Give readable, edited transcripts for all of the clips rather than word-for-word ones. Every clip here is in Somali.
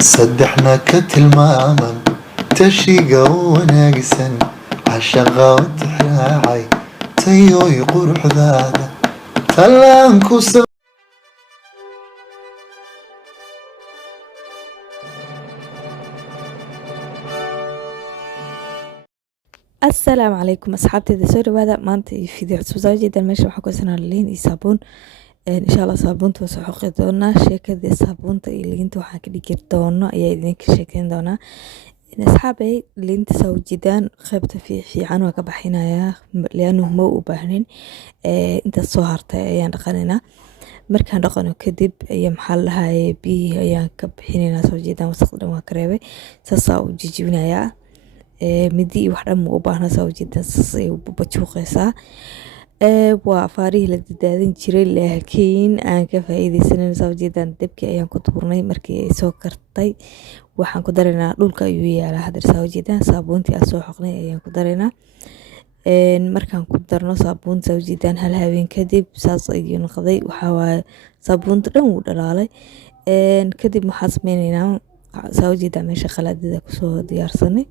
صدحنا كتلماما تشيقا وناقسا عالشغا والتحراعي تيو يقرح ذاذا تلانكو السلام عليكم أصحابتي soo dhawaada maanta iyo video cusub soo jeedaan meesha waxaa ku sanaa liin iyo saabuun insha Allah saabuunta waa soo xoqi doonaa sheekadii saabuunta iyo liinta waxaan ka dhigi doono ayaa idinka sheekeyn doonaa asxaabay liinta soo jeedaan qaybta fiican waa ka baxinayaa lianu ma u baahnin inta soo hartay ayaan dhaqanaynaa markaan dhaqano kadib ayaa maxaa lahaay biyo ayaan ka bixinaynaa soo jeedaan wasaqda dhan waa ka reebay saas u jijibinayaa midi wax dhan u baahna soo jeedaan saas ay u bajuuqaysaa waa faarihi la dadaadin jiray laakiin aan ka faa'iideysanin soo jeedaan dabkii ayaan ku tuurnay markii ay soo kartay waxaan ku dareynaa dhulka ayuu yaalaa hadda soo jeedaan saabuuntii aan soo xoqnay ayaan ku dareynaa markaan ku darno saabuunta soo jeedaan hal habeen kadib saas ayuu noqday waxa waaye saabuunta dhan wuu dhalaalay kadib waxaan sameynaynaa soo jeedaan meesha qalaadida ku soo diyaarsanay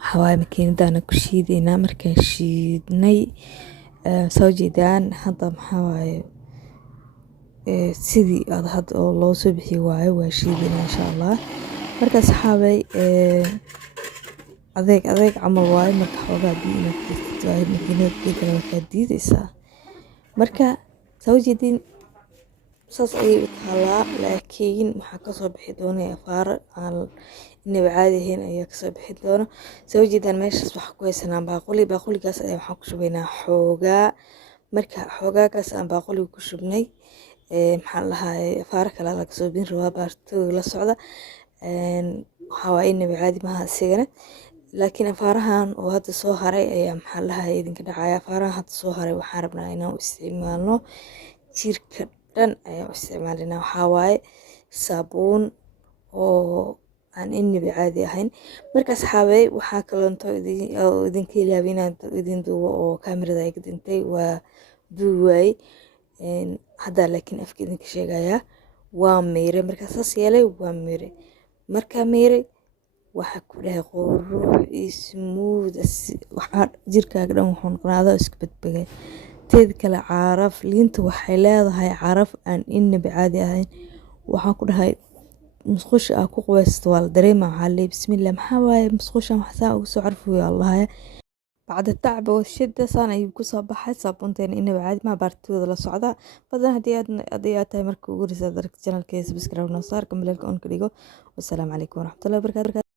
waxaa makiinadana ku shiideynaa markaan shiidnay soo jeedaan hadda maxaa waaye sidii aad had oo loo soo bixi waayo waa shiideynaa insha Allah marka saxaabay adeeg camal waaye marka xoogaa biyo waaye makiinada kale waxaa diidaysaa marka soo jeedin saas ayay u taalaa laakiin waxaa kasoo bixi doona afaar aan inaba caadi ahayn ayaa kasoo bixi doona soo jeedaan meeshaas waxaa ku haysanaa baaquligaas ayaa waxaan ku shubaynaa xoogaa marka xoogaagaas aan baaquliga ku shubnay maxaa lahaay afaar kale laga soo bin rabaa baartooda la socda waxaa waaye inaba caadi maaha isigana laakiin afaarahan oo hadda soo haray ayaa maxaa lahaay idinka dhacaya afaarahan hadda soo haray waxaan rabnaa inaan u isticmaalno jirka dhan ayaan u isticmaalinaa waxaa waaye saabuun oo aan inaba caadi ahayn marka asxaabay waxaa kalonto idinka ilaaway inaan idin duubo oo kaamirada ay dintay waa duuwaay hadda laakiin afka idinka sheegayaa waa meere marka saas yeelay waa meere marka meere waxa ku dhahay qurux ismuud waxa jirkaaga dhan wuxuu noqonaado isku badbagay teed kale caraf liinta waxay leedahay caraf aan inaba caadi ahayn waxaan ku dhahay musqusha aan ku qubaysto waa la dareemaa waxaa leeyahay bismillah maxaa waaye musqushan waxsaa ugu soo carfuyo allah bacda tacba washida saan ayuu ku soo baxay saabuunteena inaba caadi ma baartooda la socda badan haddii aad tahay markii ugu horreysay darka channelkeena subscribe noo saar kambalka on ka dhigo wassalaamu calaykum waraxmatullahi wabarakaatu